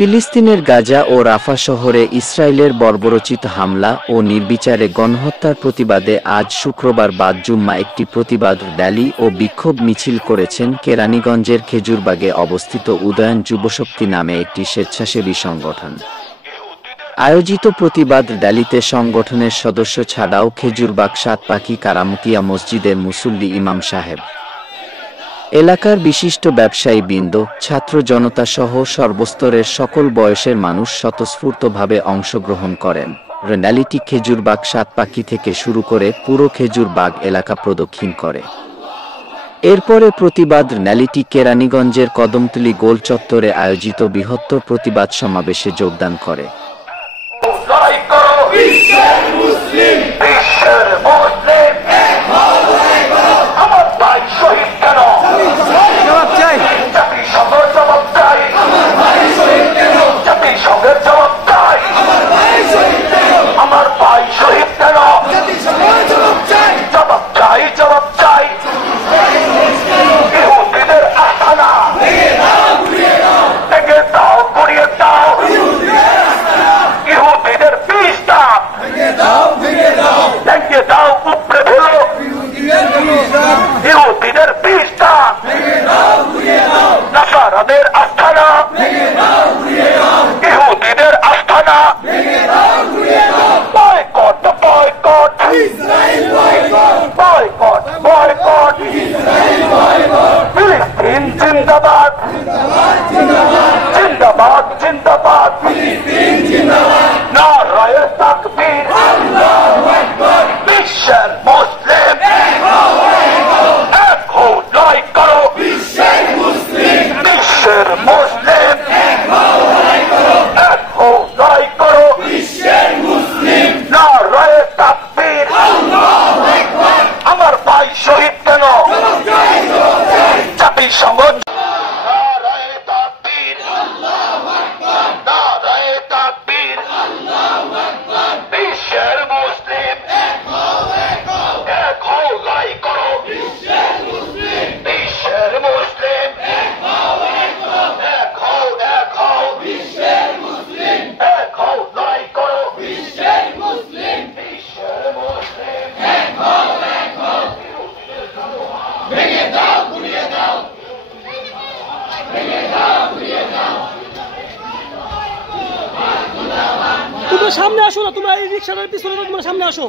ফিলিস্তিনের গাজা ও রাফা শহরে ইসরায়েলের বর্বরোচিত হামলা ও নির্বিচারে গণহত্যার প্রতিবাদে আজ শুক্রবার বাদ জুম্মা একটি প্রতিবাদ র্যালি ও বিক্ষোভ মিছিল করেছেন কেরানীগঞ্জের খেজুরবাগে অবস্থিত উদয়ন যুবশক্তি নামে একটি স্বেচ্ছাসেবী সংগঠন। আয়োজিত প্রতিবাদ র্যালিতে সংগঠনের সদস্য ছাড়াও খেজুরবাগ সাতপাখি কারামুকিয়া মসজিদের মুসল্লি ইমাম সাহেব, এলাকার বিশিষ্ট ব্যবসায়ী বৃন্দ, ছাত্র জনতা সহ সর্বস্তরের সকল বয়সের মানুষ স্বতঃস্ফূর্তভাবে অংশগ্রহণ করেন। র্যালিটি খেজুরবাগ সাতপাখি থেকে শুরু করে পুরো খেজুরবাগ এলাকা প্রদক্ষিণ করে। এরপরে প্রতিবাদ র্যালিটি কেরানীগঞ্জের কদমতলী গোল চত্বরে আয়োজিত বৃহত্তর প্রতিবাদ সমাবেশে যোগদান করে। সামনে আসো না, তোমরা এই রিকশাটার পিছনে তোমরা সামনে আসো।